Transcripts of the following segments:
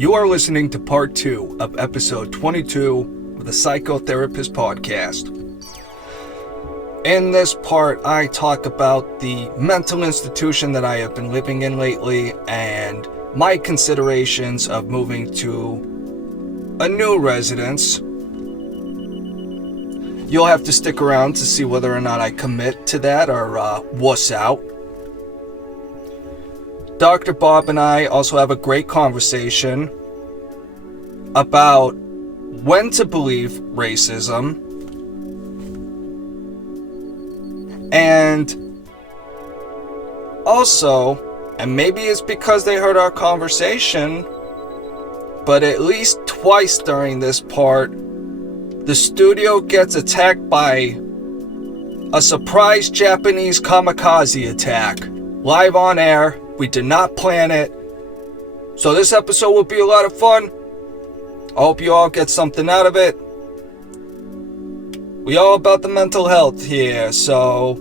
You are listening to part 2 of episode 22 of the Psychotherapist Podcast. In this part, I talk about the mental institution that I have been living in lately and my considerations of moving to a new residence. You'll have to stick around to see whether or not I commit to that or wuss out. Dr. Bob and I also have a great conversation about when to believe racism and also, and maybe it's because they heard our conversation, but at least twice during this part, the studio gets attacked by a surprise Japanese kamikaze attack live on air. We did not plan it. So this episode will be a lot of fun. I hope you all get something out of it. We all about the mental health here, so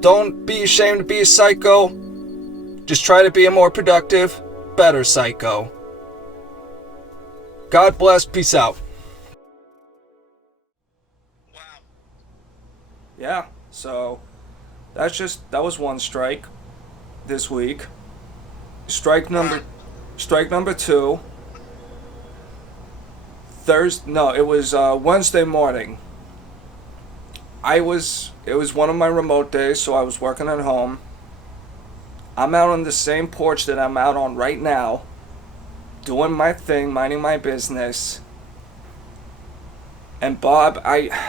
don't be ashamed to be a psycho. Just try to be a more productive, better psycho. God bless. Peace out. Wow. Yeah, so that was one strike this week. Strike number 2. It was Wednesday morning. It was one of my remote days, so I was working at home. I'm out on the same porch that I'm out on right now, doing my thing, minding my business. And Bob, I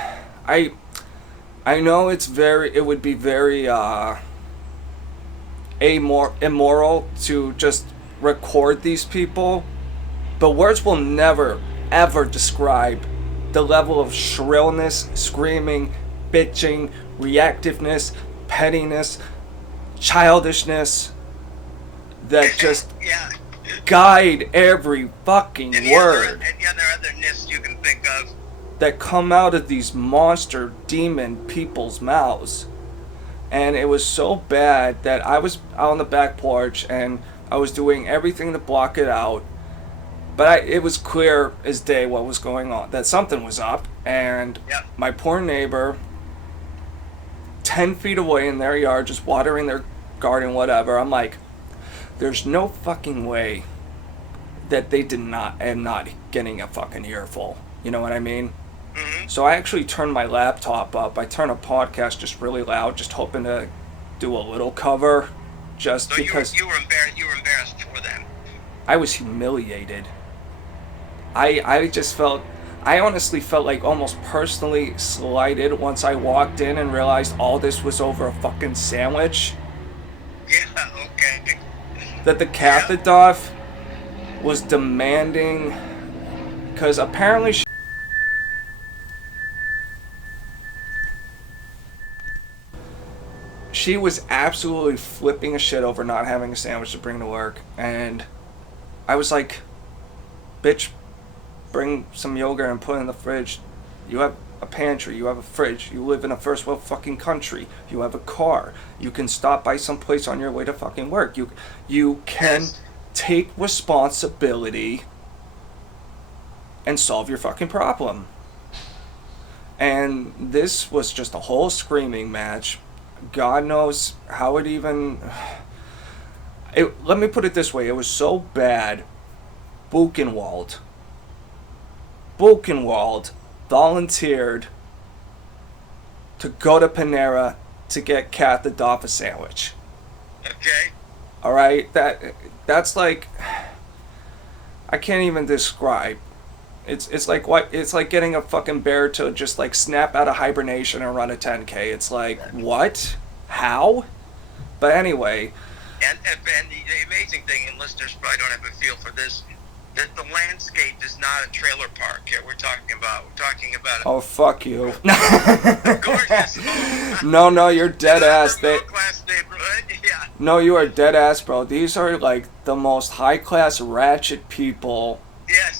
know it would be very immoral to just record these people, but words will never ever describe the level of shrillness, screaming, bitching, reactiveness, pettiness, childishness that just guide every fucking word. Any other otherness you can think of that come out of these monster demon people's mouths. And it was so bad that I was out on the back porch and I was doing everything to block it out. But it was clear as day what was going on, that something was up. And my poor neighbor, 10 feet away in their yard, just watering their garden, whatever. I'm like, there's no fucking way that they am not getting a fucking earful. You know what I mean? Mm-hmm. So I actually turned my laptop up. I turned a podcast just really loud, just hoping to do a little cover, just because you were embarrassed for them. I was humiliated. I honestly felt like almost personally slighted once I walked in and realized all this was over a fucking sandwich. Yeah, okay. That the Cathedorf was demanding, because apparently she was absolutely flipping a shit over not having a sandwich to bring to work. And I was like, bitch, bring some yogurt and put it in the fridge. You have a pantry, you have a fridge, you live in a first world fucking country, you have a car, you can stop by some place on your way to fucking work. You can take responsibility and solve your fucking problem. And this was just a whole screaming match. God knows how it even... let me put it this way. It was so bad. Buchenwald volunteered to go to Panera to get Kat the Doffa sandwich. Okay. Alright? That's like... I can't even describe. It's like what? It's like getting a fucking bear to just like snap out of hibernation and run a 10K. It's like, what? How? But anyway. And the amazing thing, and listeners probably don't have a feel for this, that the landscape is not a trailer park here we're talking about. We're talking about oh, fuck you. a gorgeous home. No, you're dead ass. Middle-class neighborhood, yeah. No, you are dead ass, bro. These are like the most high-class ratchet people. Yes.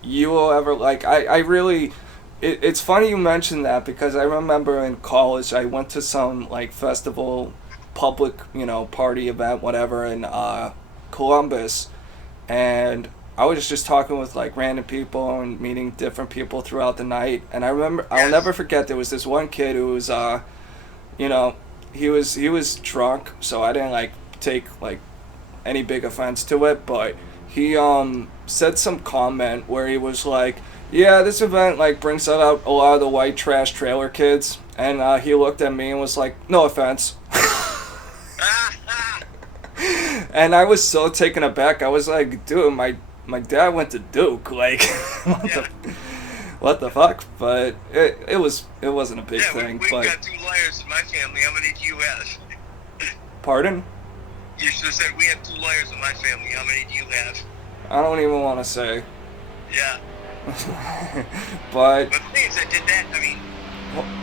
You will ever, like, I really, it's funny you mentioned that, because I remember in college I went to some like festival, public, party event, whatever, in Columbus, and I was just talking with like random people and meeting different people throughout the night. And I remember, I'll never forget, there was this one kid who was, you know, he was drunk, so I didn't like take like any big offense to it, but he said some comment where he was like, yeah, this event like brings out a lot of the white trash trailer kids, and he looked at me and was like, no offense. And I was so taken aback. I was like, dude, my dad went to Duke, like what the fuck? But it wasn't a big thing. We've but got 2 lawyers in my family. How many do you have? Pardon? You should have said we have 2 lawyers in my family. How many do you have? I don't even want to say. Yeah. But But please, I did that. I mean,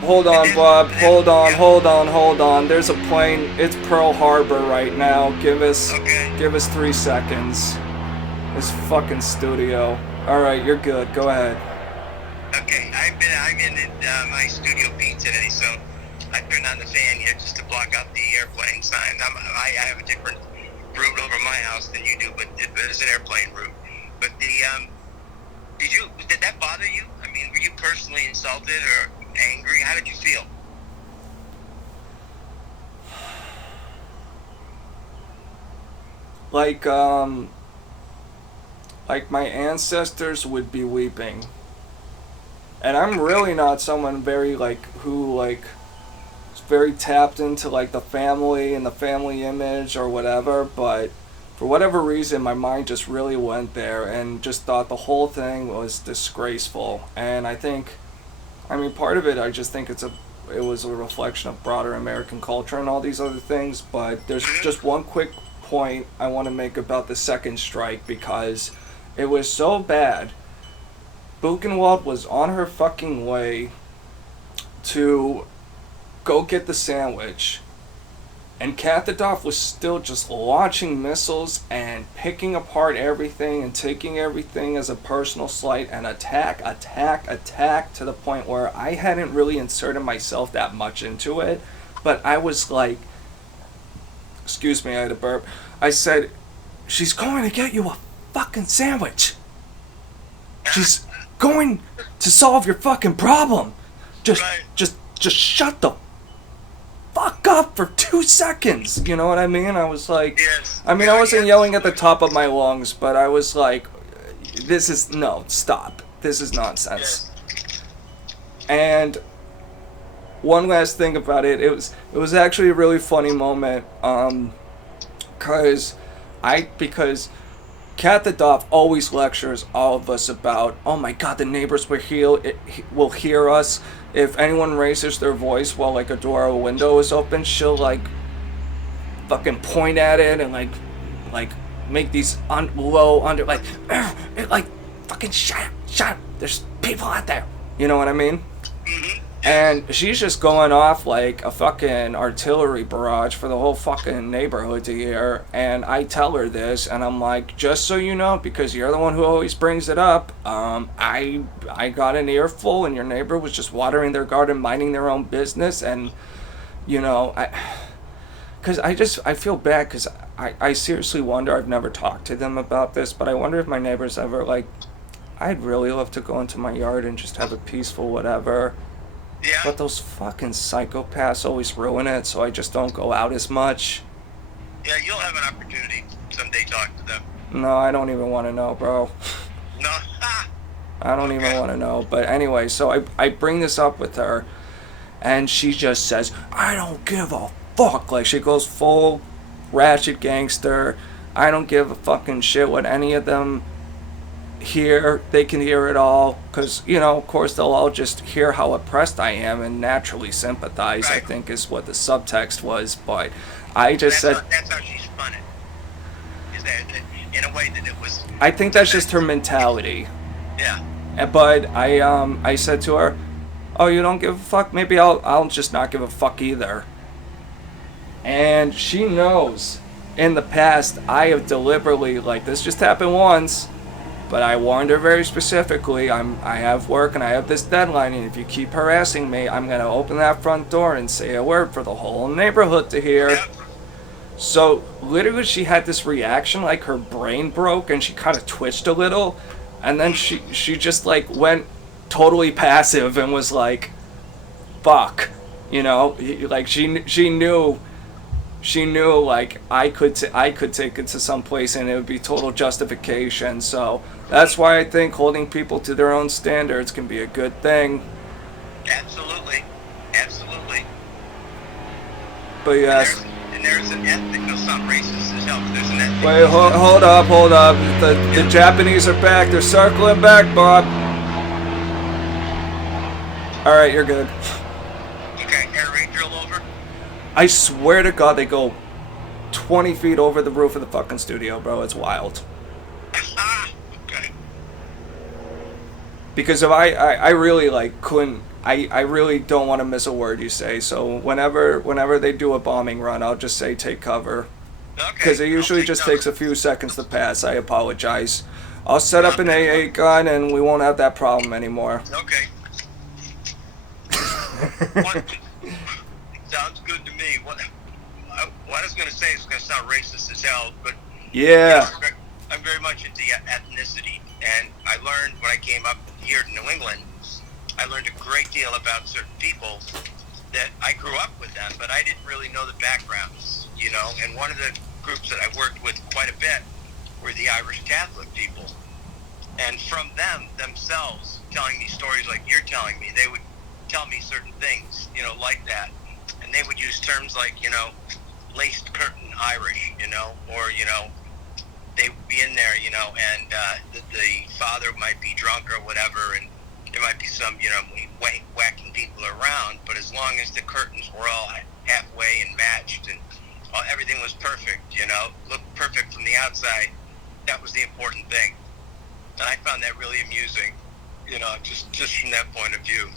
hold on, Bob. Hold on. There's a plane. It's Pearl Harbor right now. Give us 3 seconds. This fucking studio. All right, you're good. Go ahead. okay, I'm in my studio B today, so I turned on the fan here just to block out the airplane sign. I have a different route over my house than you do, but it's an airplane route. But did that bother you? I mean, were you personally insulted or angry? How did you feel? Like my ancestors would be weeping. And I'm really not someone very who is very tapped into like the family and the family image or whatever, but for whatever reason my mind just really went there and just thought the whole thing was disgraceful. And I think, I mean, part of it, I just think it was a reflection of broader American culture and all these other things. But there's just one quick point I want to make about the second strike, because it was so bad. Buchenwald was on her fucking way to go get the sandwich, and Kathadov was still just launching missiles and picking apart everything and taking everything as a personal slight and attack to the point where I hadn't really inserted myself that much into it, but I was like, excuse me, I had a burp. I said, she's going to get you a fucking sandwich. She's going to solve your fucking problem. Just shut the fuck up for 2 seconds. You know what I mean? I was like, Yes. I mean, I wasn't yelling at the top of my lungs, but I was like, stop. This is nonsense. Yes. And one last thing about it, it was actually a really funny moment, because Kathadov always lectures all of us about, oh my god, the neighbors will hear us. If anyone raises their voice while like a door or a window is open, she'll like fucking point at it and like make these like fucking shut up. There's people out there. You know what I mean? Mm-hmm. And she's just going off like a fucking artillery barrage for the whole fucking neighborhood to hear. And I tell her this, and I'm like, just so you know, because you're the one who always brings it up, I got an earful, and your neighbor was just watering their garden, minding their own business. And, you know, I feel bad, because I seriously wonder, I've never talked to them about this, but I wonder if my neighbors ever, like, I'd really love to go into my yard and just have a peaceful whatever. Yeah. But those fucking psychopaths always ruin it, so I just don't go out as much. Yeah, you'll have an opportunity someday to talk to them. No, I don't even want to know, bro. No. I don't even want to know. But anyway, so I bring this up with her, and she just says, I don't give a fuck. Like, she goes full ratchet gangster. I don't give a fucking shit what any of them hear. They can hear it all, because, you know, of course they'll all just hear how oppressed I am and naturally sympathize. Right. I think is what the subtext was. But I just said that's how she spun it, is that in a way that it was, I think that's just her mentality. yeah. But I said to her, oh, you don't give a fuck? Maybe I'll just not give a fuck either. And she knows in the past I have deliberately, like, this just happened once, but I warned her very specifically, I have work and I have this deadline, and if you keep harassing me, I'm going to open that front door and say a word for the whole neighborhood to hear. Yep. So literally, she had this reaction like her brain broke, and she kind of twitched a little, and then she just like went totally passive and was like, "Fuck," you know, like she knew like I could take it to some place and it would be total justification. So that's why I think holding people to their own standards can be a good thing. Absolutely, absolutely. But yes. And there's an ethnic. No, sound racist as hell. But there's an ethnic. Wait, hold up, hold up. The Japanese are back. They're circling back, Bob. All right, you're good. Okay, air raid drill over. I swear to God, they go 20 feet over the roof of the fucking studio, bro. It's wild. Okay. Because if I really like couldn't I really don't want to miss a word you say. So whenever they do a bombing run, I'll just say take cover. Okay. Because it usually just takes a few seconds to pass. I apologize. I'll set up an AA gun and we won't have that problem anymore. Okay. What, sounds good to me. What I was going to say is going to sound racist as hell, but Yeah. I'm very much into ethnicity, and I learned when I came up here to New England, I learned a great deal about certain people that I grew up with them, but I didn't really know the backgrounds, you know, and one of the groups that I worked with quite a bit were the Irish Catholic people. And from them themselves telling me stories like you're telling me, they would tell me certain things, you know, like that. And they would use terms like, you know, laced curtain Irish, you know, or, you know, they would be in there, you know, and the father might be drunk or whatever, and there might be some, you know, whacking people around, but as long as the curtains were all halfway and matched and everything was perfect, you know, looked perfect from the outside, that was the important thing. And I found that really amusing, you know, just from that point of view.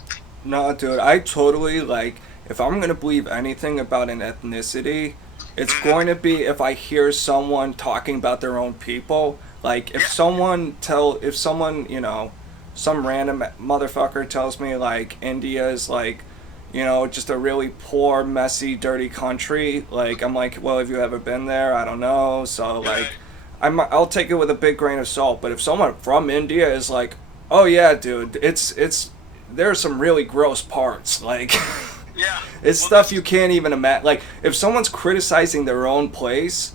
No, dude, I totally like. If I'm gonna believe anything about an ethnicity, it's going to be if I hear someone talking about their own people. Like if someone, you know, some random motherfucker tells me like India is like, you know, just a really poor, messy, dirty country. Like I'm like, well, have you ever been there? I don't know. So like, I'll take it with a big grain of salt. But if someone from India is like, oh yeah, dude, it's there's some really gross parts. Like, Yeah. it's stuff you can't even imagine. Like if someone's criticizing their own place,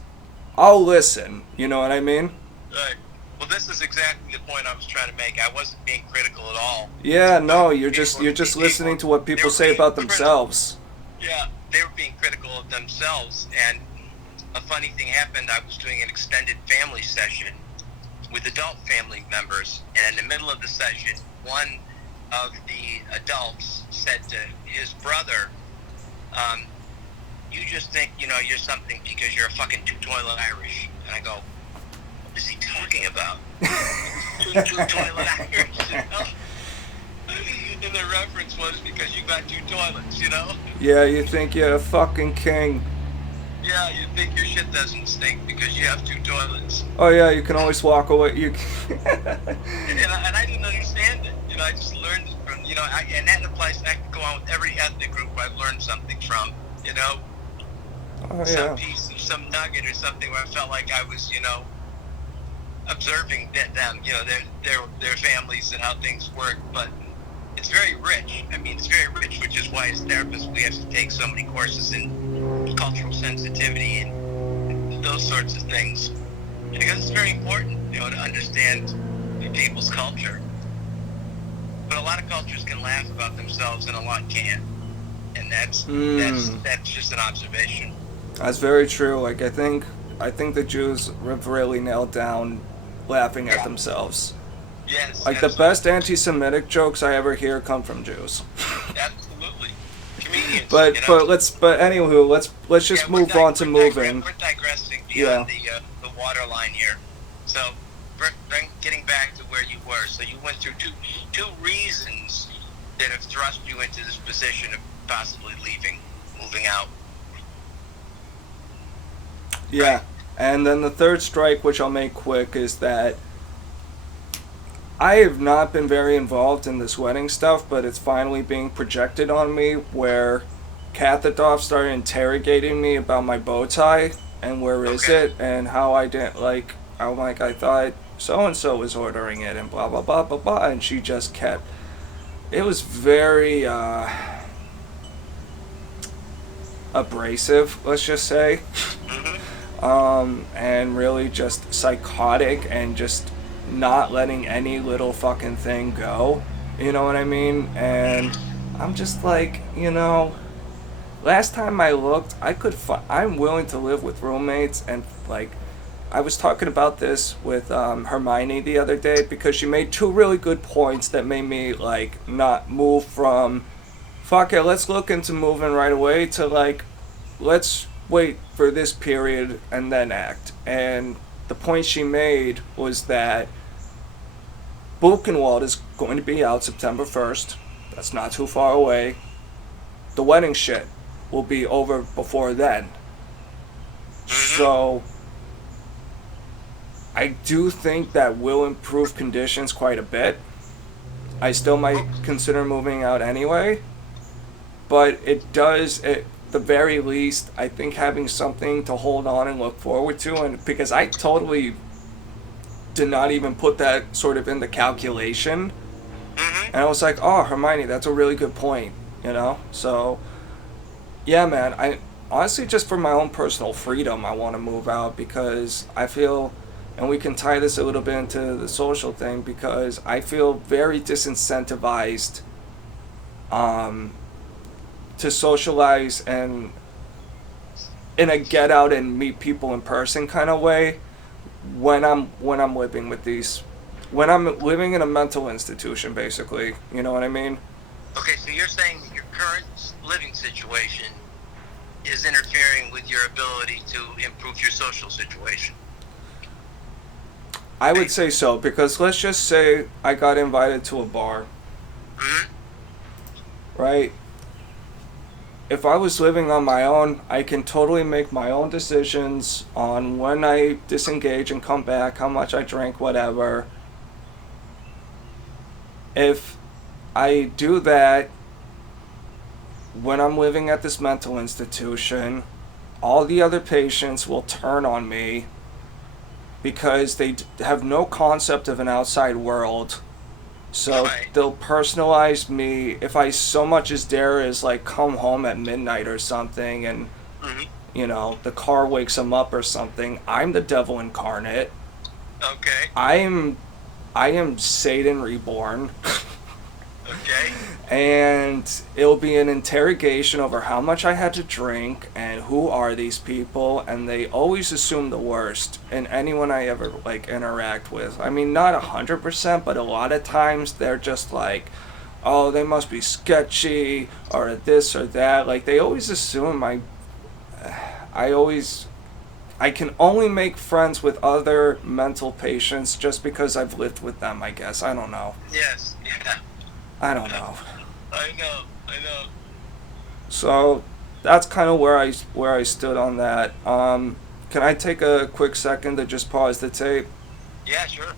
I'll listen. You know what I mean? Right. Well, this is exactly the point I was trying to make. I wasn't being critical at all. Yeah, no, you're just listening to what people say about themselves. Yeah, they were being critical of themselves, and a funny thing happened. I was doing an extended family session with adult family members, and in the middle of the session, one of the adults said to his brother, you just think, you know, you're something because you're a fucking two-toilet Irish. And I go, what is he talking about? Two-toilet Irish, you know? And the reference was because you got two toilets, you know? Yeah, you think you're a fucking king. Yeah, you think your shit doesn't stink because you have two toilets. Oh yeah, you can always walk away. You. And I didn't understand it. You know, I just learned it from, you know, and that applies, I can go on with every ethnic group I've learned something from, you know? Oh yeah. Some piece of some nugget or something where I felt like I was, you know, observing them, you know, their families and how things work. But it's very rich. I mean, it's very rich, which is why as therapists we have to take so many courses in cultural sensitivity and those sorts of things, because it's very important, you know, to understand people's culture. But a lot of cultures can laugh about themselves and a lot can't, and that's just an observation. That's very true. Like I think the Jews have really nailed down laughing at themselves. Yes. Like absolutely. the best anti-Semitic jokes I ever hear come from Jews. Absolutely. Comedians. But you know? but anywho, let's just move on to moving. We're digressing beyond the waterline here. So, getting back to where you were. So you went through two reasons that have thrust you into this position of possibly moving out. Yeah. And then the third strike, which I'll make quick, is that I have not been very involved in this wedding stuff, but it's finally being projected on me where Kathodov started interrogating me about my bow tie, and where is Okay. it, and how I didn't like. I'm like, I thought so and so was ordering it, and blah blah blah blah blah, and she just kept. It was very abrasive, let's just say, Mhm. and really just psychotic, and just not letting any little fucking thing go. You know what I mean? And I'm just like, last time I looked, I'm willing to live with roommates, and like, I was talking about this with Hermione the other day because she made two really good points that made me like not move from fuck it, let's look into moving right away to like, let's wait for this period and then act. And the point she made was that Buchenwald is going to be out September 1st. That's not too far away. The wedding shit will be over before then. Mhm. So I do think that will improve conditions quite a bit. I still might consider moving out anyway, but it does, at the very least, I think having something to hold on and look forward to, and because I totally did not even put that sort of in the calculation, Mhm. and I was like, oh, Hermione, that's a really good point. So yeah, man, I honestly, just for my own personal freedom, I want to move out because I feel, and we can tie this a little bit into the social thing, because I feel very disincentivized um, to socialize and in a get out and meet people in person kind of way when I'm living with these, when I'm living in a mental institution, basically. You know what I mean? Okay, so you're saying that your current living situation is interfering with your ability to improve your social situation. I would say so, because let's just say I got invited to a bar, Mhm. right? If I was living on my own, I can totally make my own decisions on when I disengage and come back, how much I drink, whatever. If I do that when I'm living at this mental institution, all the other patients will turn on me because they have no concept of an outside world. So Right. they'll personalize me if I so much as dare as like come home at midnight or something, and Mhm. the car wakes them up or something. I'm the devil incarnate. Okay. I am Satan reborn. Okay. And it'll be an interrogation over how much I had to drink and who are these people, and they always assume the worst in anyone I ever like interact with. I mean, not 100%, but a lot of times they're just like, oh, they must be sketchy or this or that. Like they always assume I always I can only make friends with other mental patients just because I've lived with them, I guess. I don't know. Yes. Yeah. I don't know. I know. I know. So that's kind of where I stood on that. Can I take a quick second to just pause the tape? Yeah. Sure.